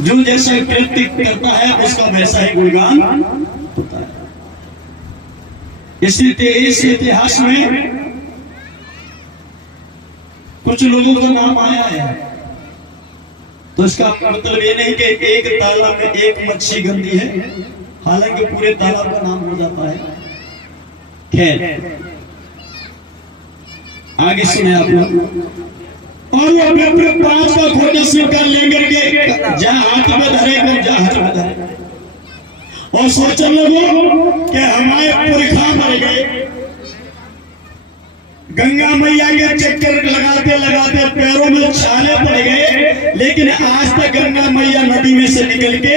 जो जैसा कृत्य करता है उसका वैसा ही गुणगान होता है। इस इतिहास में कुछ लोगों का नाम आया है, तो इसका मतलब ये नहीं कि एक तालाब में एक मच्छी गंदी है, हालांकि पूरे तालाब का नाम हो जाता है। खैर आगे सुने आप लोग। और वो अपने पांच का खोटे सिर का लेकर के जहां हाथ में धरे जहां हाथ में धरे और सोचने लगो कि हमारे पुरखा मर गए। गंगा मैया के चक्कर लगाते लगाते पैरों में छाले पड़ गए, लेकिन आज तक गंगा मैया नदी में से निकल के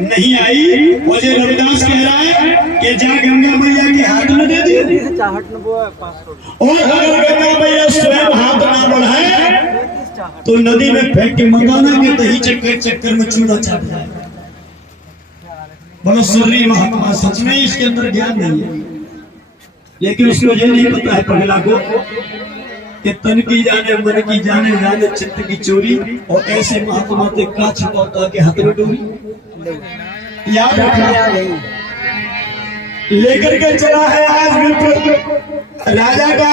नहीं आई। और ये रविदास कह रहा है कि जहाँ गंगा मैया के हाथ में दे दी, और अगर गंगा मैया स्वयं हाथ ना बढ़ाए तो नदी में फेंक के मंगाना के दही चक्कर चक्कर में चूड़ा छप जाए। बोलो सूर्य महात्मा, सच में इसके अंदर ज्ञान नहीं है, लेकिन उसको ये नहीं पता है पगला को कि तन की जाने मन की जाने जाने चित्त की चोरी। और ऐसे महात्मा से का छुपाता के हाथ में डोरी याद रखना। लेकर के चला है आज भी राजा का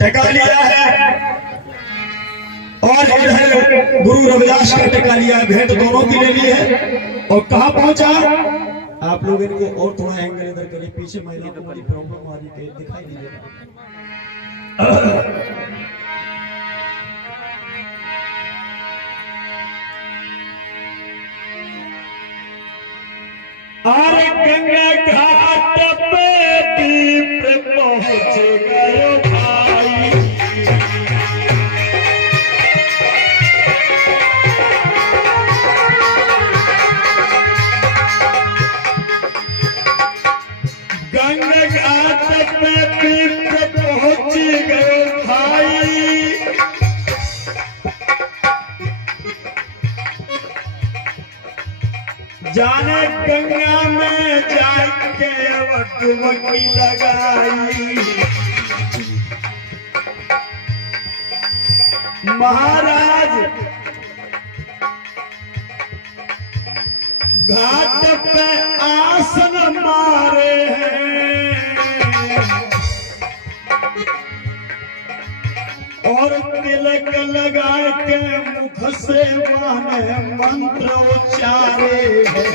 टका लिया है और इधर गुरु रविदास का टका लिया है, भेंट दोनों की ले ली है। और कहां पहुंचा आप लोग इनको और थोड़ा एंगल इधर करिए, पीछे महिला को बड़ी प्रॉब्लम आ रही है, दिखाई नहीं दे रहा। अरे गंगा घाट पे दीप पहुंच गए भाई, गंगा घाट पे दीप पहुंच गए भाई। जाने गंगा में जाके वटवकी लगाई, महाराज घाट पे आसन मारे हैं और तिलक लगा के मुख से माने मंत्र उच्चारे हैं।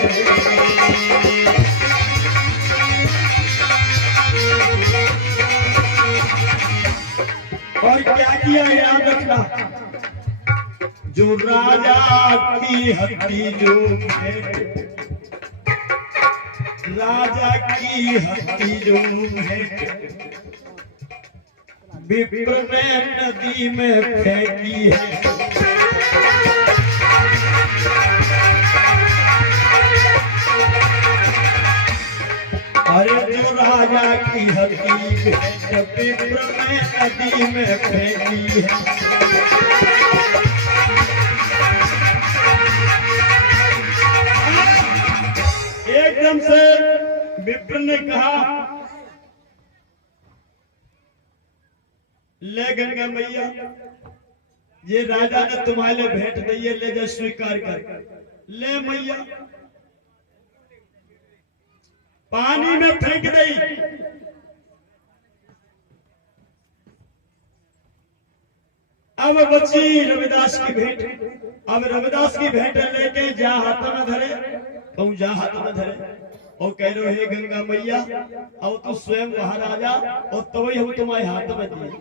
और क्या किया याद रखना, जो राजा की हड्डी जो है, राजा की हड्डी जो है विप्र ने नदी में फेंकी है। अरे जो राजा की हड्डी जब विप्र ने नदी में फेंकी है, एकदम से विप्र ने कहा, ले गंगा मैया, ये राजा ने तुम्हारे भेंट दी है, ले जा स्वीकार कर। ले मैया, पानी में फेंक दी। अब बची रविदास की भेंट। अब रविदास की भेंट लेके जा हाथ में धरे, कहूं जा हाथ में धरे और कह रहे हे गंगा मैया, अब तू स्वयं महाराजा और तभी हम तुम्हारे हाथ में दिए,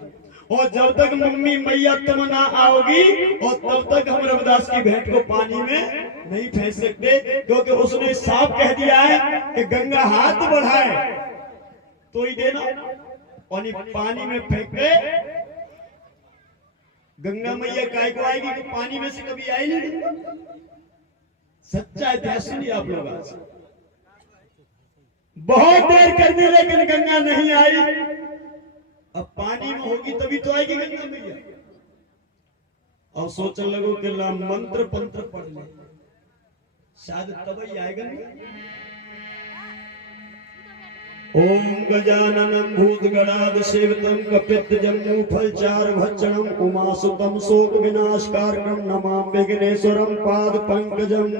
और जब तक मम्मी मैया तुम ना आओगी और तब तक हम रविदास की भेंट को पानी में नहीं फेंक सकते, क्योंकि उसने साफ कह दिया है कि गंगा हाथ बढ़ाए तो ही देना, और पानी में फेंक के गंगा मैया काय को आएगी कि पानी में से कभी आई नहीं। सच्चा इतिहास सुनिए आप लोग। आज बहुत देर कर दी लेकिन गंगा नहीं आई। अब पानी में होगी तभी तो आएगी गंगा मैया। और सोचने लगो कि ला मंत्र पंत्र पढ़ ले, शायद तभी आएगा। ओम गजाननं भूतगणाद सेवितं कपित्तजम्बू फलचार भक्षणं उमासुतं शोक विनाशकारकं नमामि विघ्नेश्वरं पाद पंकजं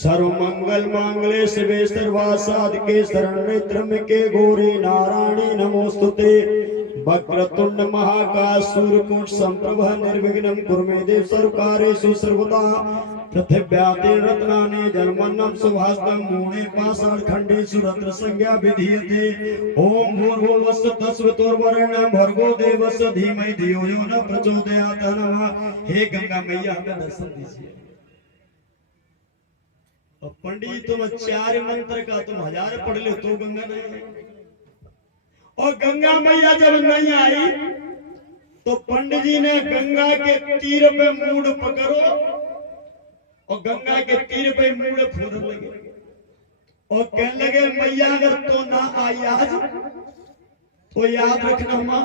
सर्वमंगल मांगल्ये शिवे सर्वासाधिके शरण्ये त्र्यंबके गौरी नारायणी नमोस्तुते वक्रतुंड महाकाय सूर्यकोट संप्रभ निर्विघ्नं कुरु मे देव सर्वकार्येषु सर्वदा पृथिव्याते रत्नानि जन्मन्नं सुभाषितं मूढे पाषाण खंडेषु रत्न संज्ञा विधीयते ओम भूर्भुवः तत्सवितुर्वरेण्यं भर्गो देवस्य धीमहि धियो यो न प्रचोदयात् नमः। हे गंगा मैया हमें दर्शन दीजिए। अब पंडित तुम 4 मंत्र का तुम 1000 पढ़ ले तो गंगा नहीं। और गंगा मैया जब नहीं आई तो पंडित जी ने गंगा के तीर पे मूड पकड़ो और गंगा के तीर पे मूड फोड़ने लगे और कहने लगे मैया अगर तो ना आई आज तो याद रखना मां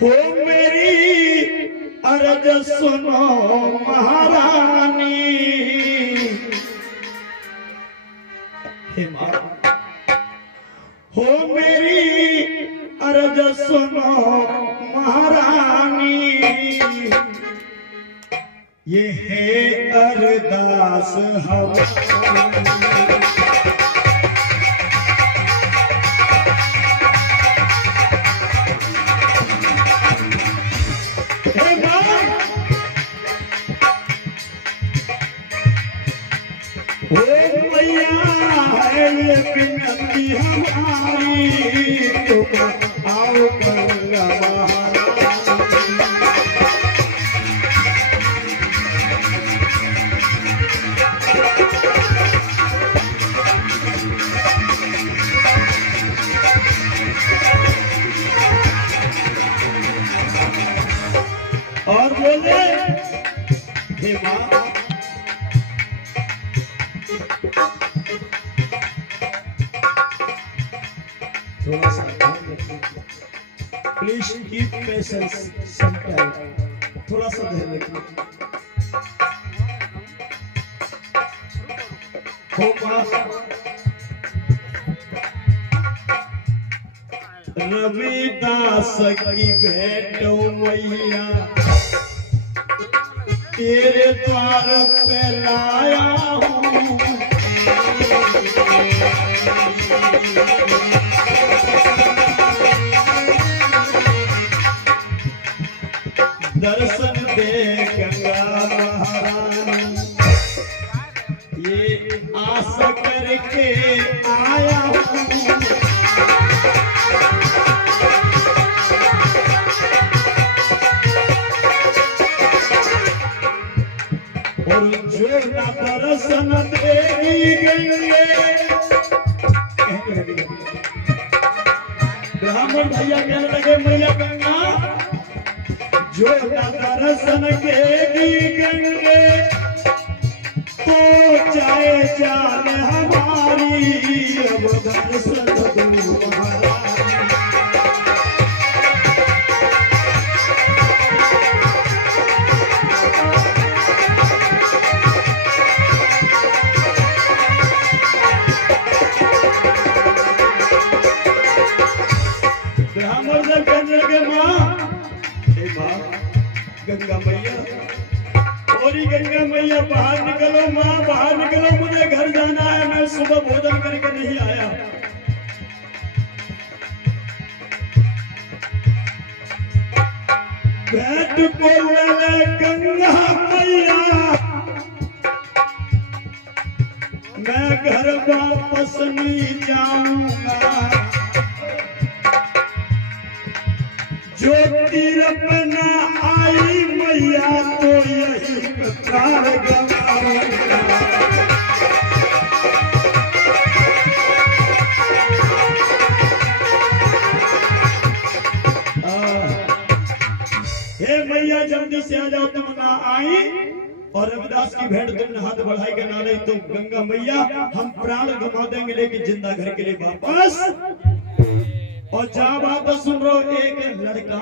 हो मेरी अर्ज सुनो महारानी। हे मां हो मेरी अर्ज सुनो महारानी ये है अरदास हम विनती हमारी तुम आओ गंगा और बोले हे मां थोड़ा सा please keep patience some time थोड़ा सा ध्यान रखिए। रविदास की भेंटो मैया तेरे द्वार पे लाया हूँ दर्शन दे गंगा महारानी ये आशा करके आया हूँ और जो ना दर्शन देगी गंगे ब्राह्मण भैया कहने लगे मैया गंगा जो दर्शन के गंगे तो चाहे जान हमारी अब दर्शन दो ब्राह्मण जब कहने लगे मां गंगा मैया और गंगा मैया बाहर निकलो माँ बाहर निकलो मुझे घर जाना है मैं सुबह भोजन करके नहीं आया। भेंट को ले गंगा मैया मैं घर वापस नहीं जाऊंगा जो तीर पे ना आई मैया तो यही कतार गवाऊंगा। हे मैया जल्दी से आ जाओ तुम ना आई और रविदास की भेंट तुमने हाथ बढ़ाई के ना नहीं तो गंगा मैया हम प्राण गवा देंगे लेकिन जिंदा घर के लिए वापस और जहां बात तो सुन रहे हो, एक लड़का,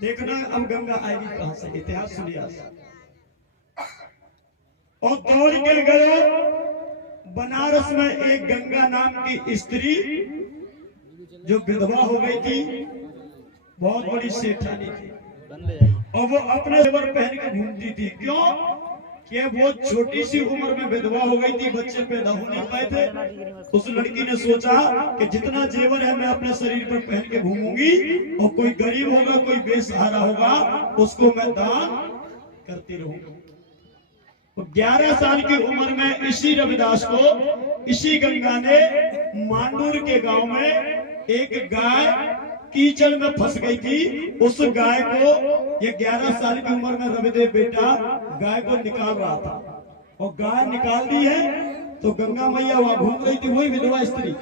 देखना अब गंगा आएगी कहां से, इतिहास सुनिए। और दौड़ के गए बनारस में एक गंगा नाम की स्त्री जो विधवा हो गई थी, बहुत बड़ी सेठानी थी, और वो अपने जेवर पहन के घूमती थी। क्यों? कि वो छोटी सी उम्र में विधवा हो गई थी, बच्चे पैदा हो नहीं पाए थे। उस लड़की ने सोचा कि जितना जेवर है मैं अपने शरीर पर पहन के घूमूंगी, और कोई गरीब होगा, कोई बेसहारा होगा, उसको मैं दान करती रहूंगी। तो 11 साल की उम्र में इसी रविदास को, इसी गंगा ने मांडूर के गांव में एक गाय कीचड़ में फंस गई थी। उस गाय को, ये 11 साल की उम्र में रविदेव बेटा गाय को निकाल रहा था, और गाय निकाल दी है तो गंगा मैया वहां घूम रही थी, वही विधवा स्त्री।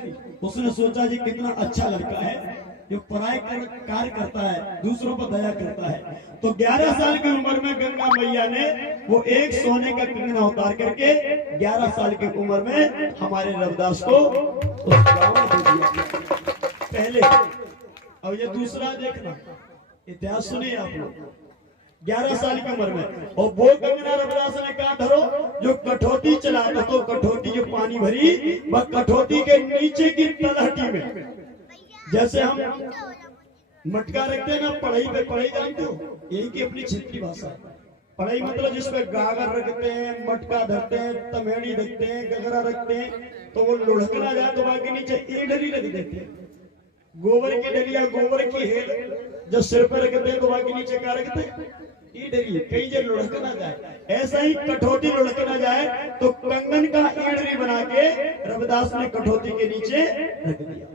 उसने सोचा जी कितना अच्छा लड़का है जो पराय कार्य करता है, दूसरों पर दया करता है। तो 11 साल की उम्र में गंगा मैया ने वो एक सोने का कंगना उतार करके 11 साल की उम्र में हमारे रविदास को उस गांव में दे दिया पहले। अब ये दूसरा देखना, इतिहास सुनिए आप लोग। 11 साल की उम्र में, और वो कंगना रविदास ने कहा धरो जो कठौती चलाता, तो कठौती जो पानी भरी, वह कठौती के नीचे की तलहटी में, जैसे हम मटका रखते हैं ना पढ़ाई पे, पढ़ाई जानते हो, यही की अपनी क्षेत्रीय भाषा है। पढ़ाई मतलब जिसपे गागर रखते हैं, मटका धरते हैं, तमेड़ी रखते हैं, गगरा रखते हैं, तो वो लुढ़कना जाए तो वहां के नीचे ईडली रख देते हैं। गोबर की डलिया, गोबर की हेल जब सिर पर रखते हैं तो वहां के नीचे क्या रखते हैं? ईडली, कहीं जो लुढ़कना जाए। ऐसा ही कठौती लुढ़कना जाए तो कंगन का ईडली बना के रविदास ने कठौती के नीचे रख दिया।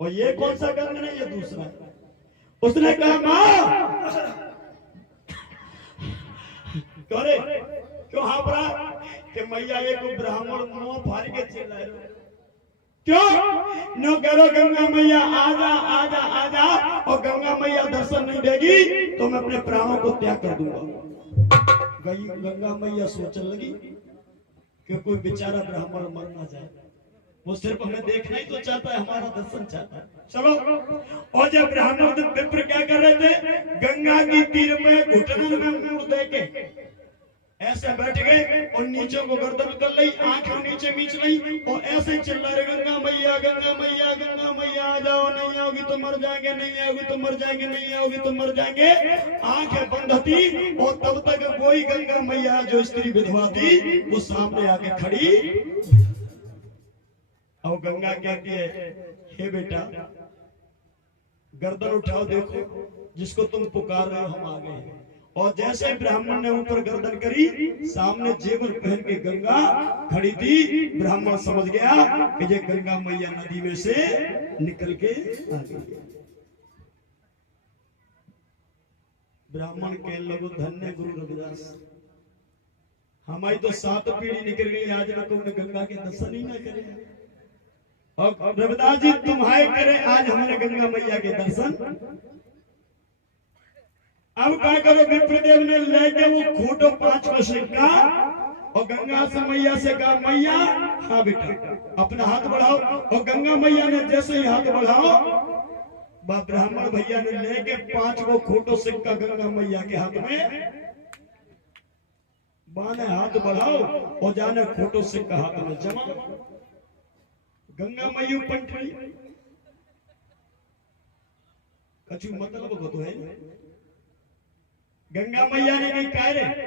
और ये कौन सा कंगन है? ये दूसरा। उसने कहा मां क्यों हापरा कि मैया एक ब्राह्मण मुंह फाड़ के चिल्लाए, क्यों नो करो गंगा मैया आजा आजा आजा, और गंगा मैया दर्शन नहीं देगी तो मैं अपने प्राणों को त्याग कर दूंगा। गंगा मैया सोचने लगी कि कोई बेचारा ब्राह्मण मर ना जाए, वो सिर्फ हमें देखना ही तो चाहता है, हमारा दर्शन चाहता है। चलो, और जब ब्राह्मण विप्र क्या कर रहे थे, गंगा की तीर में घुटनों में मुड़ दे के ऐसे बैठ गए, और नीचे को गर्दन कर ली, आंखें नीचे मीच ली, और ऐसे चिल्ला रहे गंगा मैया गंगा मैया गंगा मैया आ जाओ, नहीं आओगी तो मर जाएंगे, नहीं आओगी तो मर जाएंगे, नहीं आओगी तो मर जाएंगे। आंखें बंद थी, और तब तक वही गंगा मैया जो स्त्री विधवा थी वो सामने आके खड़ी। और गंगा कहती है, हे बेटा गर्दन उठाओ, देखो जिसको तुम पुकार रहे हो हम आ गए। और जैसे ब्राह्मण ने ऊपर गर्दन करी, सामने जेवर पहन के गंगा खड़ी थी। ब्राह्मण समझ गया कि ये गंगा मैया नदी में से निकल के आ गई। ब्राह्मण कहने लगो धन्य गुरु रविदास, हमारी तो 7 पीढ़ी निकल गई, आज ना तुमने गंगा के दर्शन ही ना करे। और रविदास जी तुम्हारे करे आज हमने गंगा मैया के दर्शन। अब क्या करो, विप्रदेव ने लेके वो खोटो 5 का सिक्का, और गंगा से मैया से कहा मैया हाँ बेटा अपना हाथ बढ़ाओ। और गंगा मैया ने जैसे ही हाथ बढ़ाओ, ब्राह्मण भैया ने लेके 5 को खोटो सिक्का गंगा मैया के हाथ में बाने, हाथ बढ़ाओ और जाने खोटो सिक्का हाथ में जमा। गंगा मैया पंटरी कछु मतलब को तो है। गंगा मैया ने नहीं कह रहे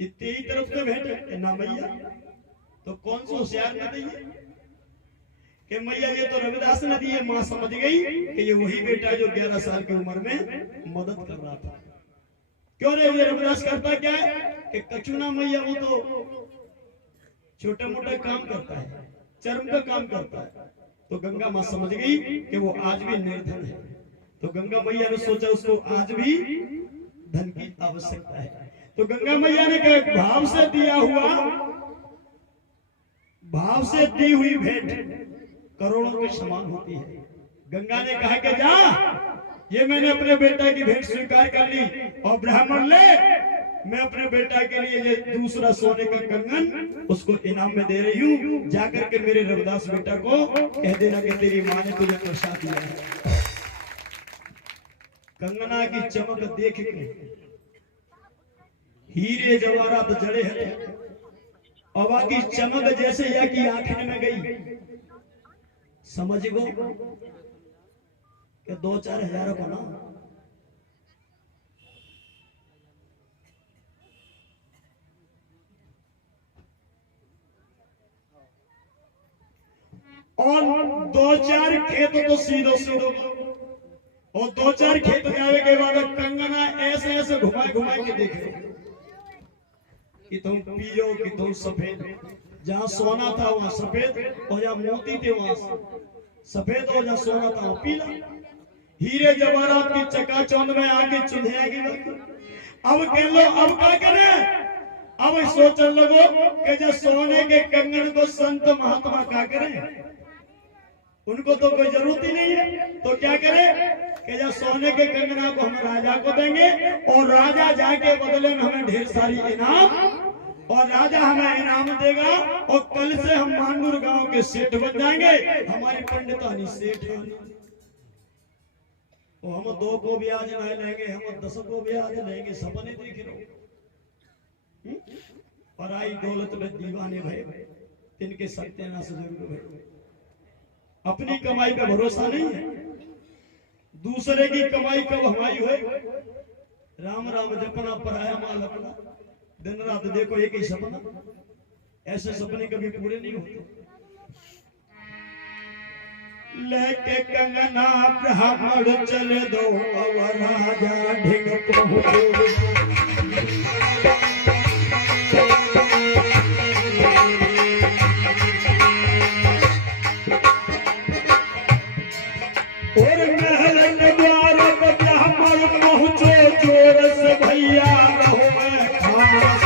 इतनी ही तरफ से भेंट ना मैया, तो कौन सा होशियार नदी है कि मैया ये तो रविदास नदी है। मां समझ गई कि ये वही बेटा जो 11 साल की उम्र में मदद कर रहा था। क्यों रे ये रविदास करता क्या है कि कचुना मैया वो तो छोटा मोटा काम करता है, चर्म का काम करता है। तो गंगा मां समझ गई कि वो आज भी निर्धन है। तो गंगा मैया ने सोचा उसको आज भी धन की आवश्यकता है। तो गंगा मैया ने कहा भाव से दिया हुआ, भाव से दी हुई भेंट करोड़ों के समान होती है। गंगा ने कहा कि जा ये मैंने अपने बेटा की भेंट स्वीकार कर ली। और ब्राह्मण ले मैं अपने बेटा के लिए ये दूसरा सोने का कंगन उसको इनाम में दे रही हूँ। जाकर के मेरे रविदास बेटा को कह देना कि तेरी माँ ने तुझे प्रसाद दिया है। कंगना की चमक देख के हीरे जवाहरात जड़े हैं, हवा की चमक जैसे या की आंखें में गई। समझ गो कि 2-4 हजार को ना और 2-4 खेत तो सीधो सीधो और 2-4 खेत जावे के बाद कंगना ऐसे ऐसे घुमाए घुमाए के देखे कि तुम पियो कि तुम सफेद। जहां सोना था वहां सफेद और जहां मोती थे वहां सफेद और जहां सोना था वहां पीला। हीरे जवाहरात की चकाचौंध में आके चुन्हेगी। अब कह लो अब क्या करे। अब सोचने लगो कि जब सोने के कंगन को संत महात्मा क्या करें, उनको तो कोई जरूरत ही नहीं है। तो क्या करें कि जब सोने के कंगना को हम राजा को देंगे और राजा जाके बदले में हमें ढेर सारी इनाम और राजा हमें इनाम देगा और कल से हम मांडूर गांव के सेठ बन जाएंगे। हमारी पंडितानी सेठ है। तो हम 2 को भी आज नहीं लेंगे, हम 10 को भी आज लेंगे। सपने देख रहे हो और आई दौलत में दीवाने भय, इनके सत्यानाश जरूर भय। अपनी कमाई पे भरोसा नहीं है, दूसरे की कमाई कब हमारी हो। राम राम जपना पराया माल अपना। दिन रात देखो एक ही सपना, ऐसे सपने कभी पूरे नहीं होते। लेके कंगना ब्राह्मण चले दो और राजा ढिंग पहुंचो। और महल के द्वार पर ब्राह्मण पहुंचो, जोर से भैया रहो मैं खास।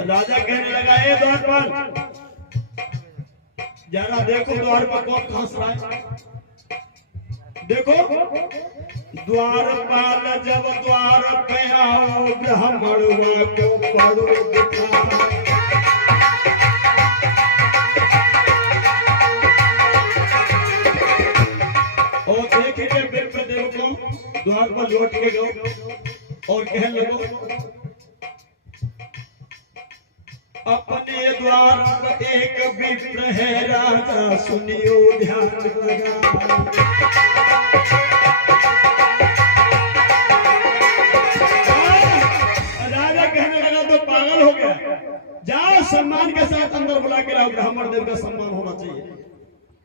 राजा कहने लगा ए द्वारपाल जरा देखो द्वार पर कौन खांस रहा है। देखो द्वारपाल जब द्वार पे आओ ब्राह्मण को पड़ो दिखा। और देख के विप्रदेव को द्वार पर लौट के गो और कहने लगो अपने द्वार पर एक विप्र है राजा सुनियो ध्यान लगा। पागल हो गया, जाओ सम्मान के साथ अंदर बुला के लाओ। ब्राह्मण देव का सम्मान होना चाहिए।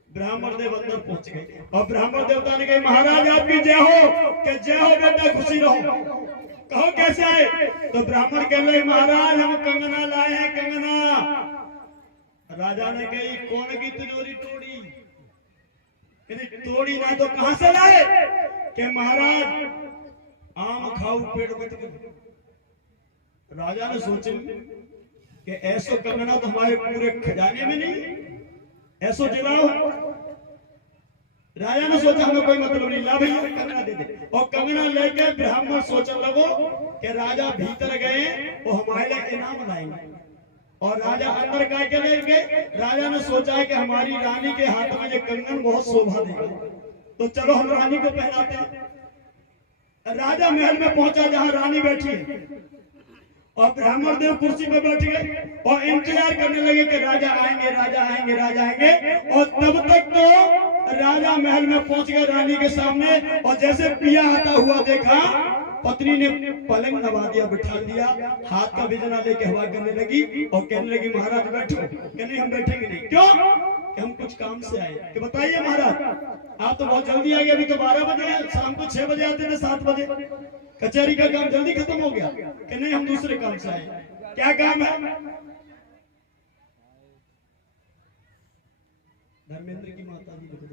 ब्राह्मण देव अंदर पहुंच गए और ब्राह्मण देवता ने कहा महाराज आपकी जय हो कि जय हो बेटा खुशी रहो। कहो कैसे आए। तो ब्राह्मण कह रहे महाराज हम कंगना लाए हैं कंगना। राजा ने कही कौन की तिजोरी तोड़ी। तोड़ी ना तो कहां से लाए कि महाराज आम खाओ पेड़ मत करो। राजा ने सोचे कि ऐसो कंगना तो हमारे पूरे खजाने में नहीं, ऐसो जलाओ। राजा ने सोचा हमें कोई मतलब नहीं, ला भैया कंगना दे दे। और कंगना लेके ब्राह्मण सोचने लगो कि राजा भीतर गए वो हमारे लिए इनाम लाएंगे। और राजा अंदर का के ले गए। राजा ने सोचा है कि हमारी रानी के हाथ में ये कंगन बहुत शोभा देगा, तो चलो हम रानी को पहनाते हैं। राजा महल में पहुंचा जहां रानी बैठी है और ब्राह्मण देव कुर्सी पर बैठ गए और इंतजार करने लगे कि राजा आएंगे राजा आएंगे राजा आएंगे। और तब तक तो राजा महल में पहुंच गए रानी के सामने। और जैसे पिया आता हुआ देखा, पत्नी ने पलंग नवा दिया, बिठा दिया, हाथ का बिजना लेके हवा करने लगी और कहने लगी महाराज बैठो। कहने हम बैठेंगे नहीं। क्यों कि हम कुछ काम से आए। कि बताइए महाराज आप तो बहुत जल्दी आ गए, अभी तो 12 बजे हैं, शाम को 6 बजे आते थे 7 बजे। कचहरी का काम जल्दी खत्म हो गया कि नहीं हम दूसरे काम से आए। क्या काम है। धर्मेंद्र की माता जी को तो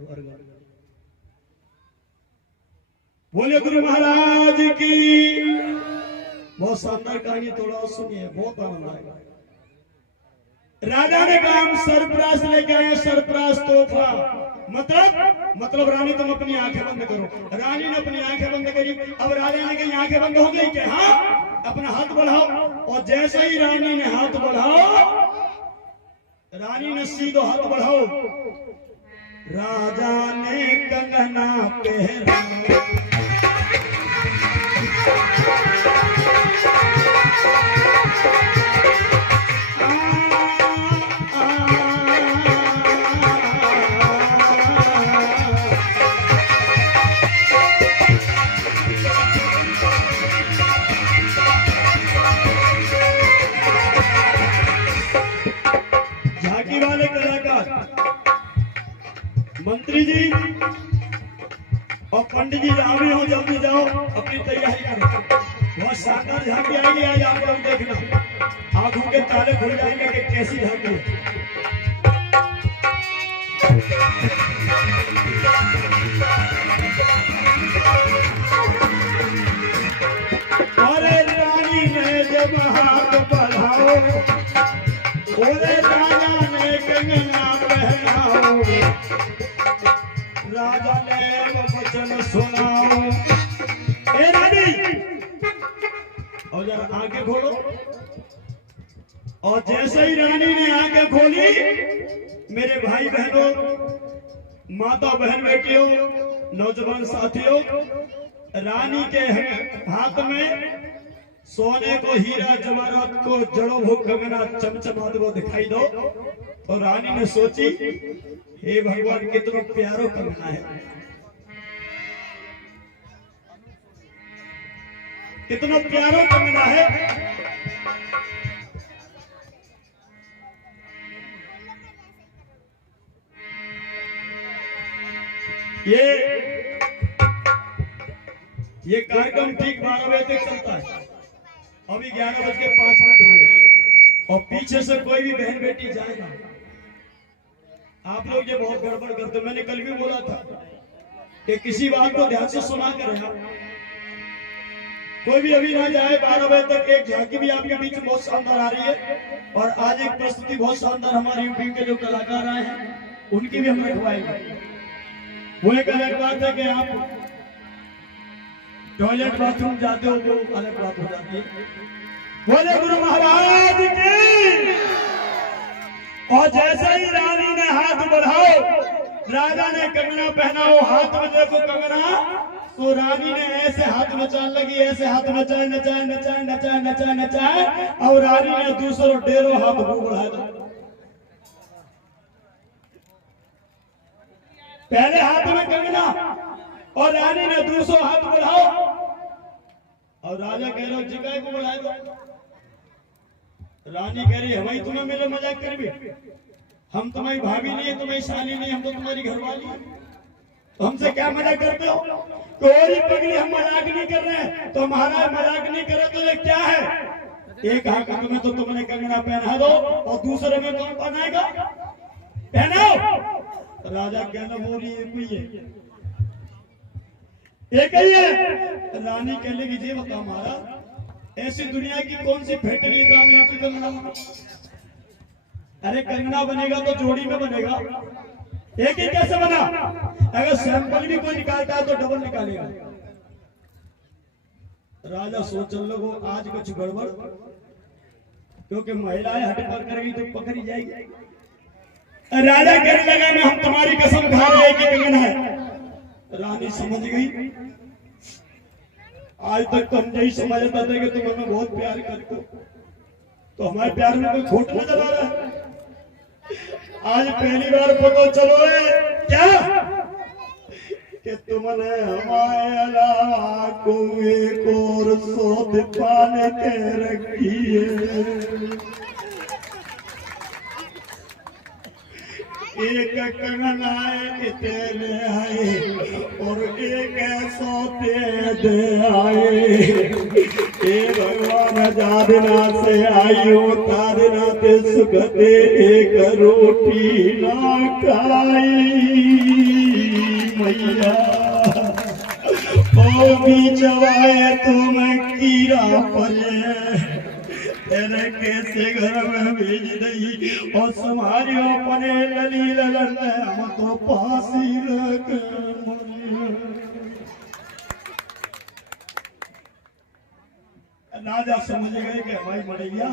बोले गुरु महाराज की। बहुत शानदार कहानी, थोड़ा सुनिए बहुत आनंद आएगा। राजा ने कहा हम सरप्राज लेके आए, सरप्राज तोहफा। मतलब रानी तुम अपनी आंखें बंद करो। रानी ने अपनी आंखें बंद करी। अब राजा ने कही आंखें बंद हो गई क्या? हाँ, अपना हाथ बढ़ाओ। और जैसे ही रानी ने हाथ बढ़ाओ, रानी ने सीधो हाथ बढ़ाओ, राजा ने कंगना पहना। मंत्री जी और पंडित जी जहां भी हो जल्दी जाओ, अपनी तैयारी करो। बहुत शानदार झांकी आएगी आज, आप लोग देखना। आंखों के ताले खुल जाएंगे कि कैसी झांकी है। अरे रानी ने जब हाथ बढ़ाओ, ओरे राजा ने कंगना पहनाओ, राजा ने वचन सुनाओ। ए रानी, और जरा आंखें खोलो। और जैसे ही रानी ने आंखें खोली, मेरे भाई बहनों, माता बहन बेटियों, नौजवान साथियों, रानी के हाथ में सोने को, हीरा जवाहरात को जड़ों हो कंगना चमचमाते वो दिखाई दो। तो रानी ने सोची, हे भगवान कितना प्यारो कंगना है, कितना प्यारो कंगना है। ये कार्यक्रम ठीक 12 बजे तक चलता है। अभी 11:05 हुए और पीछे से कोई भी बहन बेटी जाएगा। आप लोग ये बहुत गड़बड़ करते। मैंने कल भी बोला था कि किसी बात को ध्यान से सुना करें। कोई भी अभी ना जाए 12 बजे तक। एक झांकी भी आपके बीच में बहुत शानदार आ रही है और आज एक प्रस्तुति बहुत शानदार हमारे यूपी के जो कलाकार आए हैं उनकी भी हम रखवाएंगे। वो एक अलग बात है कि आप टॉयलेट बाथरूम जाते हो, वो अलग बात हो जाती है। बोले गुरु महाराज की। और जैसे ही रानी ने हाथ बढ़ाओ, राजा ने कंगना पहनाओ, हाथ में देखो कंगना, तो रानी ने ऐसे हाथ नचाने लगी, ऐसे हाथ नचाए नचाए नचाए नचाए नचाए नचाए, और रानी ने दूसरों डेरों हाथ मुंह बढ़ा दो। पहले हाथ में कंगना और रानी ने दूसरों हाथ बढ़ाओ, और राजा कह रहे हो जिगाए को बढ़ाए दो। रानी कह रही है, तुम्हें मेरे मजाक कर भी, हम तुम्हारी भाभी नहीं है, तुम्हारी साली नहीं, हम तो तुम्हारी घरवाली है, तो हमसे क्या मजाक करते हो? कोई पगड़ी हम मजाक नहीं कर रहे हैं, तो हमारा मजाक नहीं कर रहे तो ये क्या है? एक हाथ में तो तुमने कंगना पहना दो और दूसरे में कौन पहनाएगा? पहनाओ। राजा कहना बोली एक ही है। रानी कह लेगी जी बता महाराज, ऐसी दुनिया की कौन सी फैक्ट्री दाम आपकी कंगना? अरे कंगना बनेगा तो जोड़ी में बनेगा, एक ही कैसे बना? अगर सैंपल भी कोई निकालता है तो डबल निकालेगा। राजा सोचने लगो आज कुछ गड़बड़, क्योंकि महिलाएं हट पर करेगी तो पकड़ी जाएगी। राजा कहने लगा मैं हम तुम्हारी कसम खा रहे हैं कि कंगना है। रानी समझ गई, आज तक तो हम यही समझता था कि तुम हमें बहुत प्यार करते हो, तो हमारे प्यार में कोई खोट नजर आ रहा है। आज पहली बार पता चलो है क्या कि तुमने हमारे अलावा कोई एक और सोच पाने के रखी है। एक कंगना तेरे आए और एक सोते दे आए। भगवान जादना से आयो तारना ते सुख दे, एक रोटी ना खाई मैया। ओ बीचवाए तुम कीड़ा पले तेरे कैसे घर में भेज दई और समारियो अपने लली ललन हम तो फांसी लगे राजा समझ गए कि भाई मरैया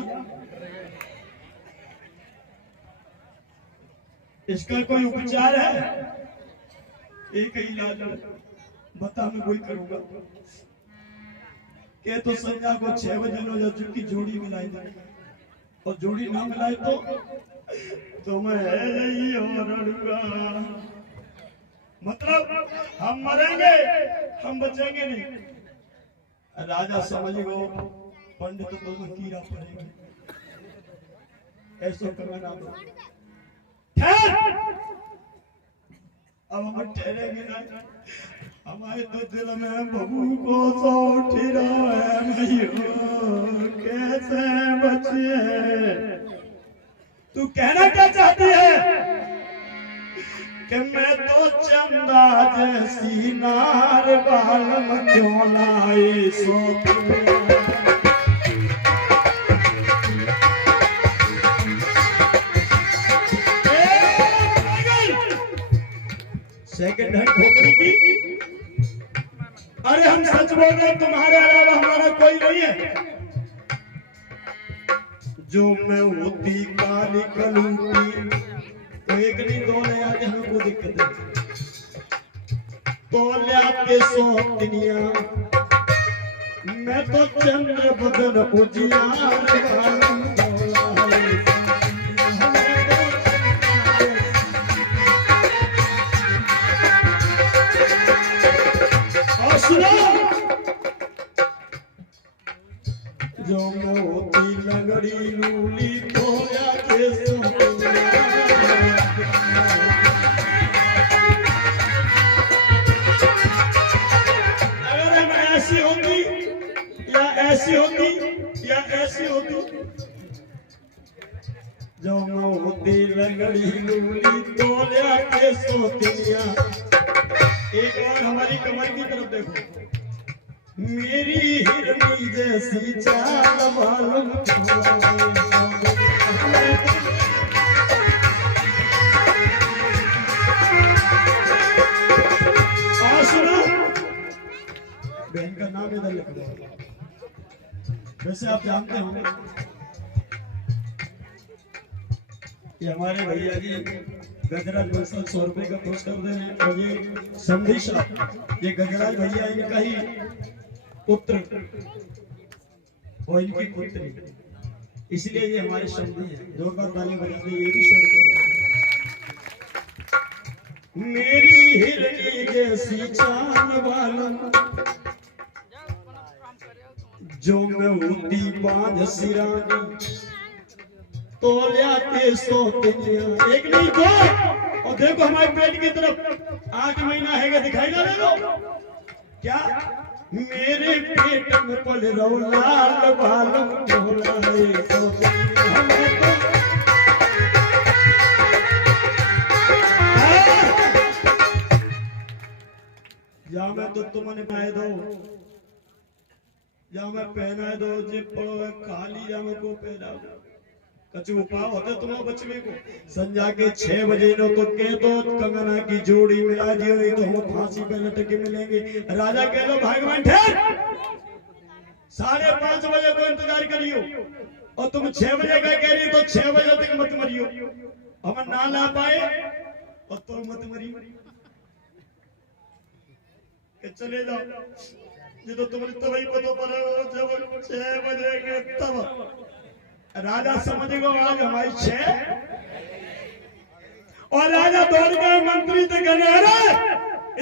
इसका कोई उपचार है? एक ही इलाज बता मैं कोई करूंगा के तो संध्या को 6 बजे लो की जोड़ी मिलाई दे और जोड़ी ना मिलाई तो मैं यही और अड़ूंगा मतलब हम मरेंगे हम बचेंगे नहीं। राजा समझ गो पंडित तो मैं कीड़ा पड़ेंगे ऐसा करना अब हम ठहरेंगे ना हमारे तो दिल में बबू को सो उठी रहा है नहीं हो कैसे बचे। तू कहना क्या चाहती है कि मैं तो चंदा जैसी नार बालम क्यों लाई सो सेकंड हैंड खोपड़ी की। अरे हम सच बोल रहे हैं तुम्हारे अलावा हमारा कोई नहीं है। जो मैं होती काली कलूंगी तो एक नहीं दो ले आके हमको दिक्कत है तो ले आके 100 दुनिया मैं तो चंद्र बदन उजियार जो मोती लगड़ी लूली तोया के अगर हम ऐसी होती या ऐसी होती या ऐसी होती जो मोती लगड़ी लूली तोया के सोतिया। एक बार हमारी कमर की तरफ देखो मेरी हिरनी जैसी चाल मालूम सुनो बहन का नाम इधर लिखो। वैसे आप जानते होंगे ये हमारे भैया जी गजराज बंसल 100 रुपए का पुरस्कार दे रहे हैं और ये संदेशा ये गजराज भैया इनका ही पुत्र और इनकी पुत्री इसलिए ये हमारे शब्द है। जोरदार ताली बजाते ये भी शब्द मेरी हिरनी जैसी चाल वाला जो मैं होती बांध सिरानी तो लियाते 100 दुनिया। एक नहीं दो और देखो हमारे पेट की तरफ 8 महीना है दिखाई ना दे दो क्या मेरे पेट में पल रहो लाल बालम ढोला या मैं तो तुमने पहनाए दो या मैं पहनाए दो जे पड़ो खाली या मैं को पहना कछु उपाय होते तुम्हारे बचने को। संध्या के 6 बजे नो तो कह दो कंगना की जोड़ी मिला दियो नहीं तो हम फांसी पे लटके मिलेंगे। राजा कह लो भगवान ठहर 5:30 बजे को इंतजार करियो और तुम 6 बजे का कह रही तो 6 बजे तक मत मरियो। हम ना ला पाए और तो मत मरी के चले जाओ ये तो तुम्हारी तभी पता पड़ा जब 6 बजे के तब राजा समझ गो आज हमारी 6 और राजा दौड़ गए मंत्री से कहने अरे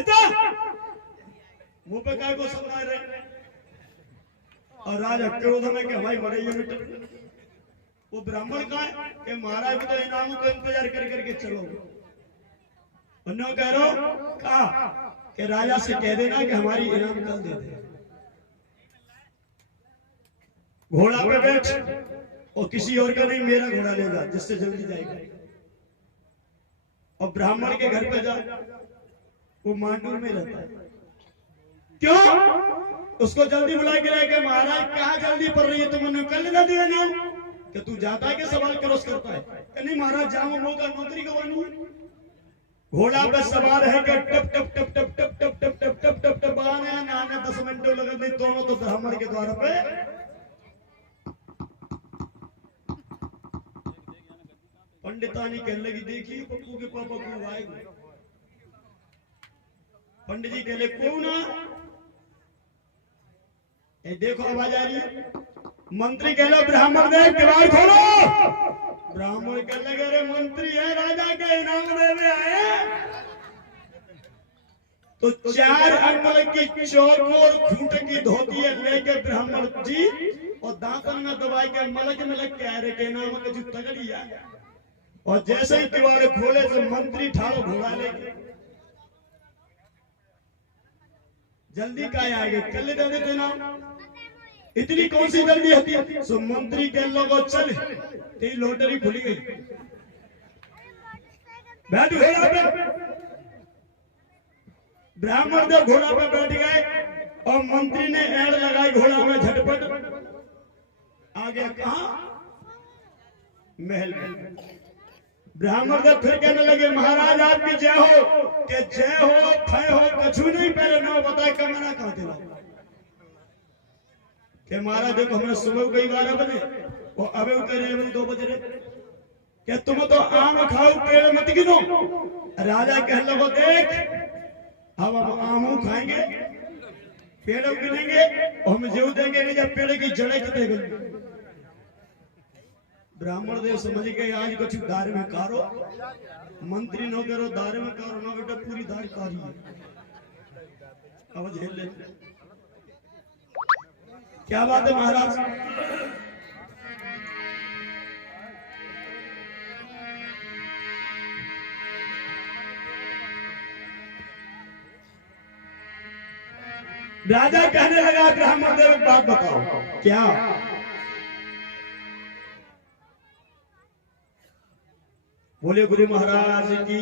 इतना मुंह पे काय को समझा रहे और राजा क्रोध में कि हमारी मरैया मिट वो ब्राह्मण का है कि महाराज को तो इनाम को इंतजार कर करके चलो उन्होंने कह रहा कहा कि राजा से कह देना कि हमारी इनाम कल दे दे। घोड़ा पे बैठ और किसी और का नहीं मेरा घोड़ा ले जा जिससे जल्दी जाएगा और ब्राह्मण के घर पे जा वो मांडूर में रहता है क्यों उसको जल्दी बुला के रहे महाराज कहा जल्दी पड़ रही है तुमने कल ना दिया नाम कि तू जाता है कि सवाल क्रॉस करता है? नहीं महाराज, जाऊं मौका नौकरी गवानी है। घोड़ा पे सवार है कि टप टप टप टप टप टप टप टप टप टप टप आने आने 10 मिनट लगे नहीं, दोनों तो ब्राह्मण के द्वार पे पंडितानी कहने लगी, देखिए पप्पू के पापा कौन आएगा। पंडित जी कहले कौन ना, देखो आवाज आ रही है। मंत्री कहले ब्राह्मण देव किवाड़ खोलो। ब्राह्मण कहने लगे अरे मंत्री है, राजा के इनाम देने आए। तो 4 अंगुल की चौकोर खूंट की धोती है लेके ब्राह्मण जी और दांतन में दबाई के मलक मलक के अरे के नाम के जो तगड़ी है। और जैसे ही किवाड़ खोले तो मंत्री ठाड़ो घोड़ा लेके जल्दी का आएगा, कल दे देते ना, इतनी कौन सी जल्दी होती है। सो मंत्री के लोगों चल, तेरी लॉटरी खुली गई, बैठ घोड़ा पे। ब्राह्मण देव घोड़ा पे बैठ गए और मंत्री ने एड़ लगाई घोड़ा में, झटपट आ गया कहा, महल में। ब्राह्मण देव फिर कहने लगे महाराज आपकी जय हो, कि जय हो फय हो कछु नहीं, पहले ना बताए कमरा कहाँ थे कि महाराज देखो हमें सुबह कई 12 बजे और अबे उतरे 2 बजे रहे, क्या तुम तो आम खाओ पेड़ मत गिनो। राजा कहने लगो देख अब हम आमू खाएंगे, पेड़ गिनेंगे और हम जेव देंगे नहीं, जब पेड़ की जड़ें कितने गई। ब्राह्मण देव समझ गए आज कुछ दार में कारो, मंत्री नो करो दार में कारो ना बेटा, पूरी दार कारी है। अब झेल ले, क्या बात है महाराज। राजा कहने लगा ब्राह्मण देव एक बात बताओ, क्या बोले गुरु महाराज की।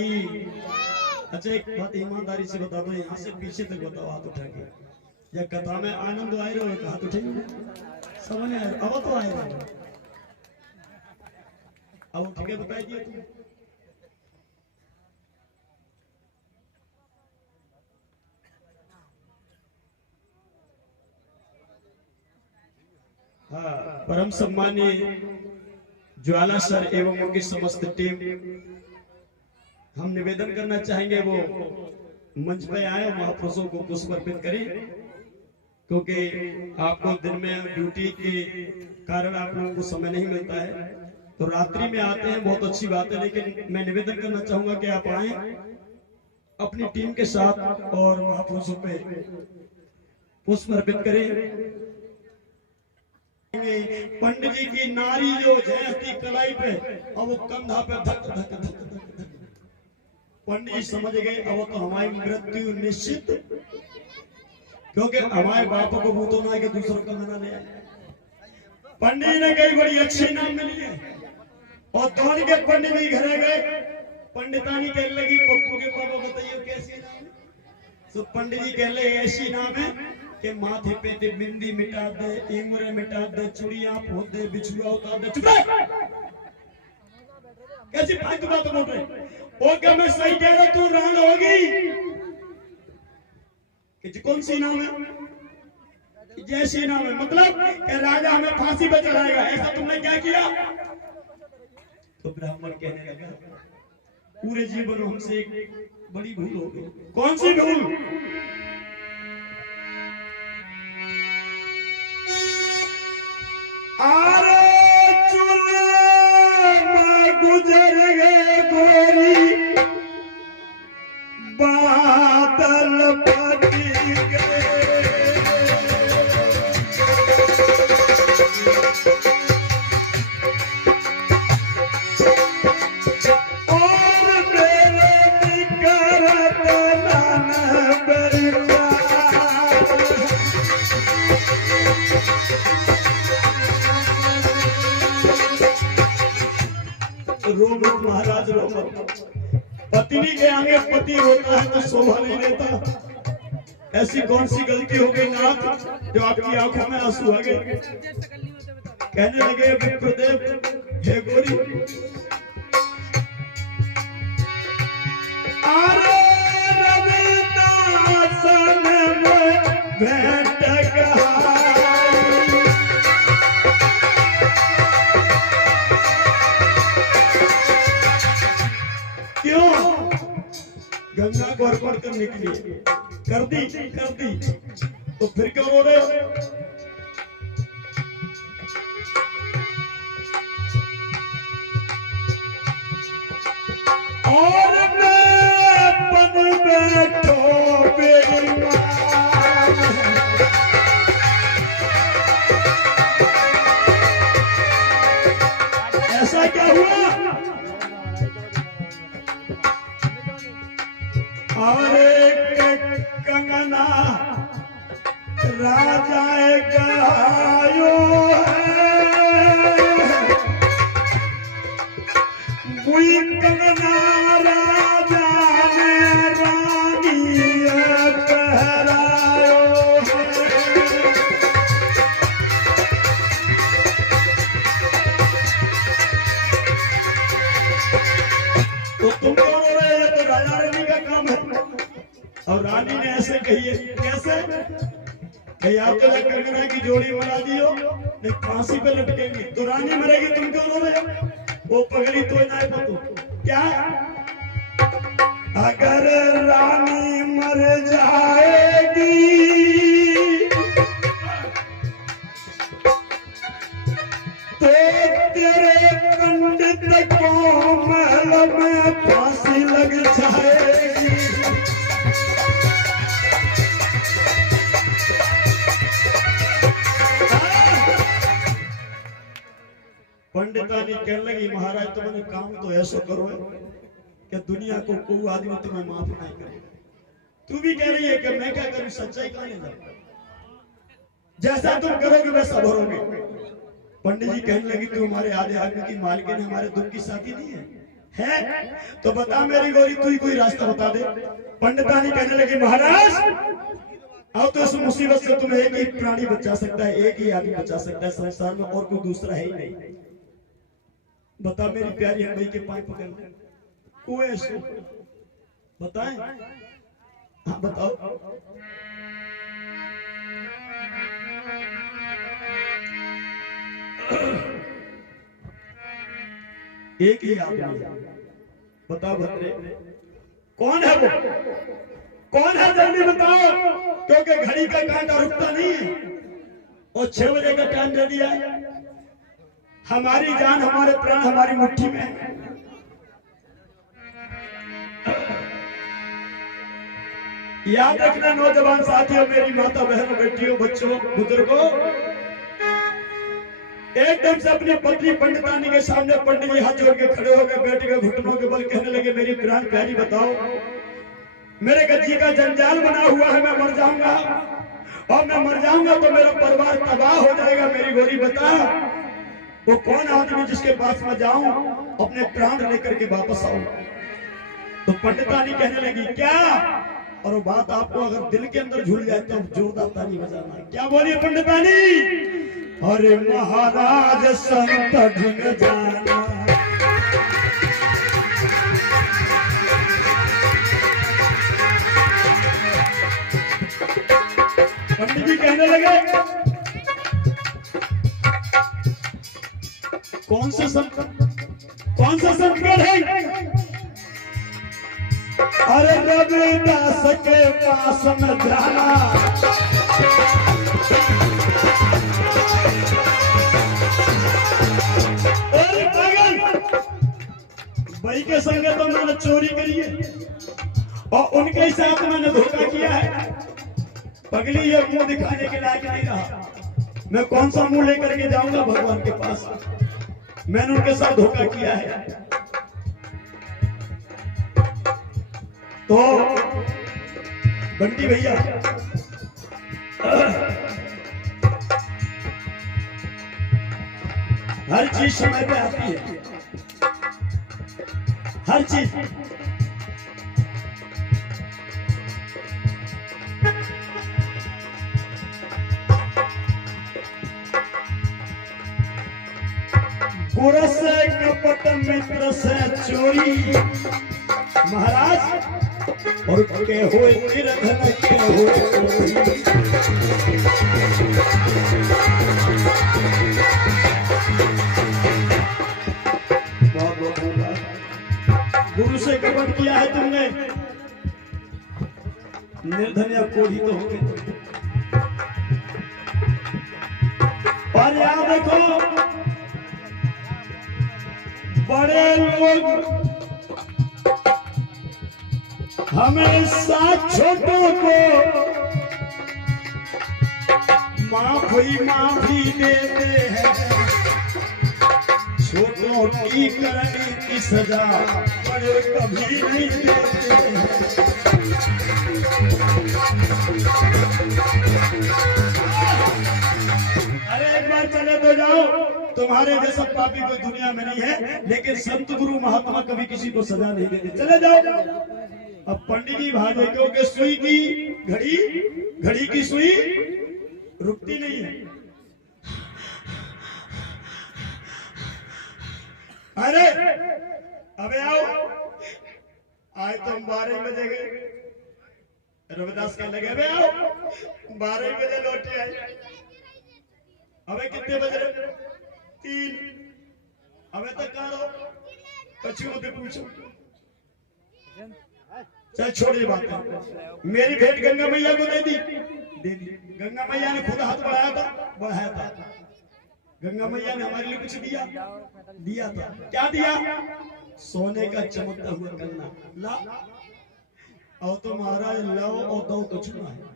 अच्छा एक बात ईमानदारी से बता दो, यहाँ से पीछे तक बताओ हाथ उठा के, या कथा में आनंद आए रहो हाथ उठेंगे, समझ आए अब तो आए रहो, अब उठ के बताई दिए तुम। हाँ, परम सम्मानीय ज्वाला सर एवं उनकी समस्त टीम, हम निवेदन करना चाहेंगे वो मंच पे आए और महापुरुषों को पुष्प अर्पित करें, क्योंकि आपको दिन में ड्यूटी के कारण आप लोगों को समय नहीं मिलता है, तो रात्रि में आते हैं बहुत अच्छी बात है, लेकिन मैं निवेदन करना चाहूंगा कि आप आए अपनी टीम के साथ और महापुरुषों पे पुष्प अर्पित करें। पंडित जी की नारी जो जयती कलाई पे और वो कंधा पे धक धक धक धक धक, पंडित जी समझ गए अब तो हमारी मृत्यु निश्चित, क्योंकि हमारे बापों को भूतों ना के दूसरों का मना ले आए। पंडित जी ने कई बड़ी अच्छी नाम मिली है और दौड़ के पंडित जी घर गए। पंडितानी कहने लगी पप्पू के पापा बताइए कैसी नाम है। तो पंडित जी कह रहे ऐसी नाम है कि माथे पे ते बिंदी मिटा दे, इमरे मिटा दे, चुड़िया फोड़ दे, बिछुआ उतार दे। चुप रह, कैसी फालतू बात बोल रहे। ओ क्या मैं सही कह रहा, तू रान होगी कि कौन सी नाम है, जैसी नाम है, मतलब कि राजा हमें फांसी पे चढ़ाएगा, ऐसा तुमने क्या किया। तो ब्राह्मण कहने लगा पूरे जीवन हमसे एक बड़ी भूल हो गई। कौन सी भूल। आरे चूल्हे में गुजर गए गोरी, बादल पटी गए, और मेरे निकरत नान बरसा। रोमत महाराज रोमत, पत्नी के आगे पति रोता है तो शोभा नहीं देता। ऐसी कौन सी गलती हो गई नाथ जो आपकी आंखों में आंसू आ गए। कहने लगे विप्रदेव हे गोरी अरे रविदासन में भेंट क्यों गंगा को अर्पण करने के लिए कर दी तो फिर क्यों रो रहे हो? और मैं बन बैठो बेईमान ऐसा क्या हुआ? और कंगना राजा गायो है कोई कंगना राजा ने रानी पहरायो तो तुम क्यों रो रहे हो? तो राजा रानी का काम है। और रानी ने ऐसे कही है कैसे कही आप तो कंगना की जोड़ी बना दी हो नहीं फांसी पे लटकेंगे तो रानी मरेगी तुम क्यों रो रहे हो? वो पगड़ी तो ना पतो क्या अगर रानी मर जाएगी तो तेरे पंडित को महल में फांसी लग जाएगी। पंडितानी कहने लगी महाराज तुमने काम तो ऐसा करो है कि दुनिया को कोई आदमी तुम्हें माफ नहीं करेगा। तू भी कह रही है कि मैं क्या करूं सच्चाई कहने लगा जैसा तुम करोगे वैसा भरोगे। पंडित जी कहने लगी तू हमारे आधे आदमी की मालकिन हमारे दुख की साथी नहीं है तो बता मेरी गौरी तू ही कोई रास्ता बता दे। पंडितानी कहने लगी महाराज अब तो इस मुसीबत से तुम्हें एक ही प्राणी बचा सकता है एक ही आदमी बचा सकता है संसार में और कोई दूसरा है ही नहीं। बता मेरी प्यारी हम्बई के पांव पकड़ ले कोई ऐसे बताएं। हाँ बताओ। एक ही आदमी बताओ भद्रे कौन है वो कौन है जल्दी बताओ क्योंकि घड़ी का कांटा रुकता नहीं है और 6 बजे का टाइम दे दिया है। हमारी जान हमारे प्राण हमारी मुट्ठी में है। याद रखना नौजवान साथियों मेरी माता बहनों बेटियों बच्चों बुजुर्गों एकदम से अपनी पत्नी पंडितानी के सामने पंडित जी हाथ जोड़ के खड़े हो गए बैठ गए घुटनों के बल कहने लगे मेरी प्राण प्यारी बताओ मेरे गज्जी का जंजाल बना हुआ है मैं मर जाऊंगा और मैं मर जाऊंगा तो मेरा परिवार तबाह हो जाएगा। मेरी गोरी बता वो कौन आदमी जिसके पास मैं जाऊं अपने प्राण लेकर के वापस आऊं। तो पंडितानी कहने लगी क्या और वो बात आपको अगर दिल के अंदर झूल जाए तो जोरदार ताली बजाना। क्या बोलिए पंडितानी? अरे महाराज संत ढंग जाना पंडित जी कहने लगे कौन सा संत है? अरे रविदास के पास में जाना अरे पागल भाई के संग तो मैंने चोरी करी है और उनके साथ मैंने धोखा किया है। पगली ये मुंह दिखाने के लायक नहीं रहा। मैं कौन सा मुंह लेकर के जाऊंगा भगवान के पास? मैंने उनके साथ धोखा किया है। तो बंटी भैया हर चीज समय पे आती है हर चीज। पुरुष कपट मित्र से चोरी महाराज और के होए निर्धन के होए चोरी। गुरु से कपट किया है तुमने, निर्धन या कोढ़ी तो होंगे। और याद रखो बड़े लोग हमेशा छोटों को माफी देते हैं, छोटों की करनी की सजा बड़े कभी नहीं देते हैं। अरे एक बार चले तो जाओ, तुम्हारे जैसा पापी कोई दुनिया में नहीं है, लेकिन संत गुरु महात्मा कभी किसी को सजा नहीं देते। चले जाओ। अब पंडित जी भागे क्योंकि सुई की घड़ी की सुई रुकती नहीं है। अरे अबे आओ, आज तुम 12 बजे गए, रविदास कहने लगे अबे आओ 12 बजे लौटे आए। अबे कितने बज रहे? 3। अबे तक कहाँ रहो? कछुओं से पूछो। चल छोड़िए बात, मेरी भेंट गंगा मैया को दे दी। गंगा मैया ने खुद हाथ बढ़ाया था। गंगा मैया ने हमारे लिए कुछ दिया था। क्या दिया? सोने का चमकता हुआ कंगना ला। और तो महाराज लाओ और दो तो छुना है।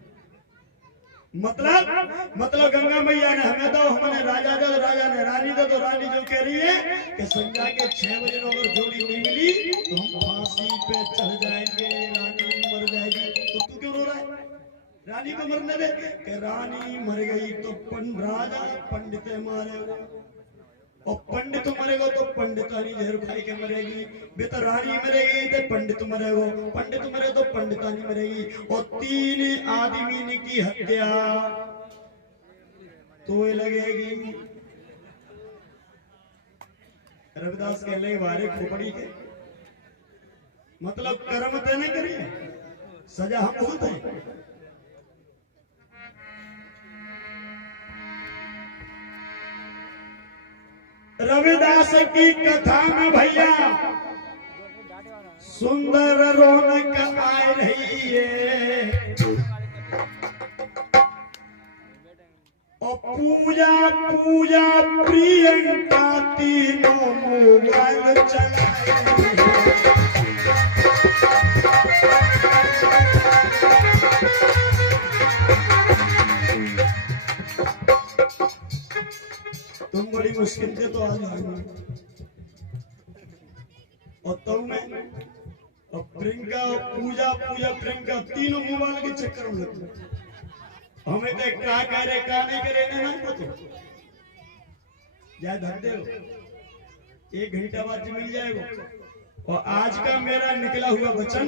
मतलब गंगा मैया ने हमें दो, हमने राजा दो, राजा ने रानी दो, तो रानी जो कह रही है कि संध्या के 6 बजे अगर जोड़ी नहीं मिली तो हम फांसी पे चढ़ जाएंगे, रानी मर जाएगी। तो तू क्यों रो रहा है? रानी को मरने दे। कि रानी मर गई तो राजा पंडित मारे, और पंडित मरेगा तो पंडितानी जहर खाई के मरेगी। बेटा रानी मरेगी तो पंडित मरेगा, पंडित मरे तो पंडितानी मरेगी। और 3 आदमी की हत्या तो लगेगी। रविदास कह ले बारे खोपड़ी के मतलब कर्म ते नहीं करिए, सजा हम बहुत है। रविदास की कथा में भैया सुंदर रौनक आ रही है, और पूजा प्रियंका तीनों मोबाइल चलाए। तुम बड़ी मुश्किल से तो आ जाओगे, और तुम में और प्रियंका पूजा प्रियंका तीनों मोबाइल के चक्कर में लगते। हमें तो क्या करे क्या नहीं करे ना पता। जाए धरते हो 1 घंटा बाद मिल जाएगा। और आज का मेरा निकला हुआ वचन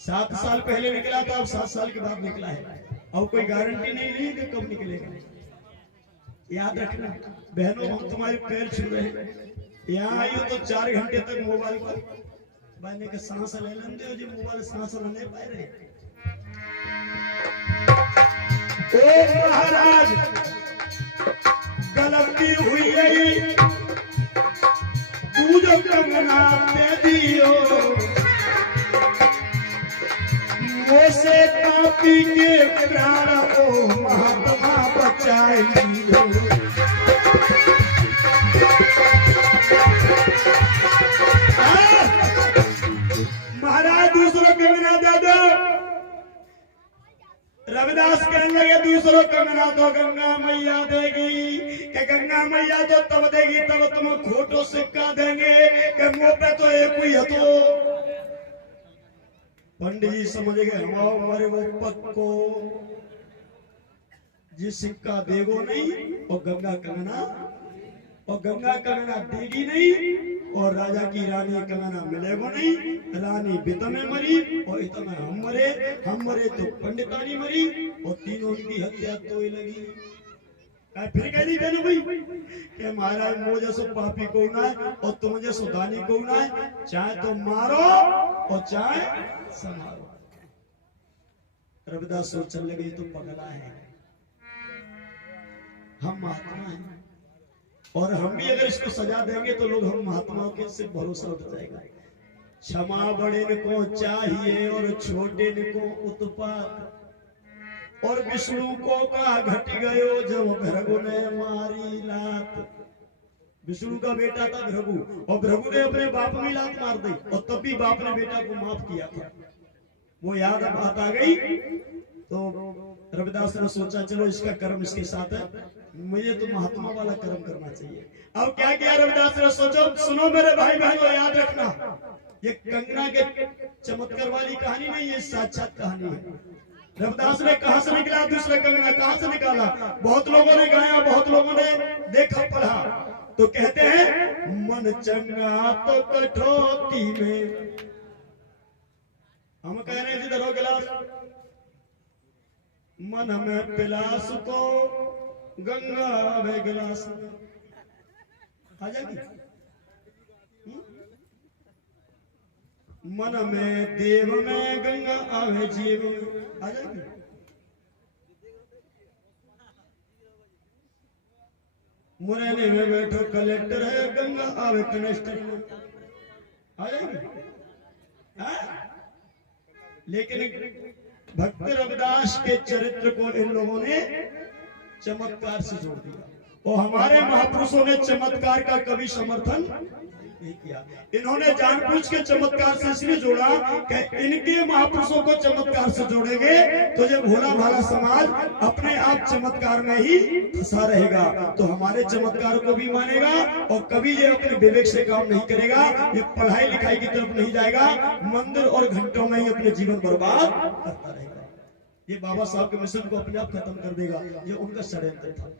7 साल पहले निकला था, अब 7 साल के बाद निकला है, और कोई गारंटी नहीं ली कि कब निकलेगा। याद रखना बहनों, हम तुम्हारे पैर छू रहे हैं। यहाँ आई हो तो 4 घंटे तक मोबाइल पर बहने के सांस ले लेंगे हो जी, मोबाइल सांस लेने पाए रहे। ओ महाराज गलती हुई है, तू जो कंगना दे दियो, मोसे पापी के प्राण को महात्मा बचाए दियो। महाराज दूसरों कंगना दे दो। रविदास कहने लगे दूसरों कंगना तो गंगा मैया देगी, कि गंगा मैया तो तब देगी तब तुम खोटो सिक्का देंगे, कि मुंह पे तो एक ही हतो। पंडित जी समझ गए हमारे वो पक्को जी सिक्का देगो नहीं, और गंगा कंगना देगी नहीं, और राजा की रानी कंगना मिलेगो नहीं। रानी बित में मरी और इत में हम मरे तो पंडितानी मरी, और तीनों की हत्या तो लगी। फिर कह दी कहना भाई कि महाराज मुझे सो पापी को ना है और तुम जैसो दानी को ना है, चाहे तो मारो और चाहे संभालो। रविदास सोचने लगे तो पगला है, हम महात्मा हैं और हम भी अगर इसको सजा देंगे तो लोग हम महात्माओं के से भरोसा उठ जाएगा। क्षमा बड़े को चाहिए और छोटे को उत्पात, और विष्णु को का घट गयो जब भृगु ने मारी लात। विष्णु का बेटा था भृगु और भृगु ने अपने बाप में लात मार दी और तब भी बाप ने बेटा को माफ किया था। वो याद बात आ गई तो रविदास ने सोचा चलो इसका कर्म इसके साथ है, मुझे तो महात्मा वाला कर्म करना चाहिए। अब क्या किया रविदास ने, सोचो सुनो मेरे भाई बहनों, याद रखना ये कंगना के चमत्कार वाली कहानी नहीं, ये साक्षात कहानी है। रविदास ने कहां से निकला दूसरा कंगना, कहां से निकाला? बहुत लोगों ने गाया, बहुत लोगों ने देखा पढ़ा, तो कहते हैं मन चंगा तो कठौती में। हम कह रहे हैं इधर हो गिलास, मन में पिलास तो गंगा वे गिलास आ जाएगी। मन में देव में गंगा आवे जीव में आ जाएगी। मुरैने में बैठो कलेक्टर है, गंगा आवे कनेक्टर में आ जाएगी। लेकिन भक्त रविदास के चरित्र को इन लोगों ने चमत्कार से जोड़ दिया और हमारे महापुरुषों ने चमत्कार का कभी समर्थन नहीं किया। इन्होंने जानबूझ के चमत्कार से इसलिए जोड़ा कि इनके महापुरुषों को चमत्कार से जोड़ेंगे तो जब भोला भाला समाज अपने आप चमत्कार में ही फंसा रहेगा तो हमारे चमत्कार को भी मानेगा और कभी ये अपने विवेक से काम नहीं करेगा, ये पढ़ाई लिखाई की तरफ नहीं जाएगा, मंदिर और घंटों में ही अपने जीवन बर्बाद करता रहेगा। ये बाबा साहब के मिशन को अपने आप खत्म कर देगा, ये उनका षड्यंत्र था।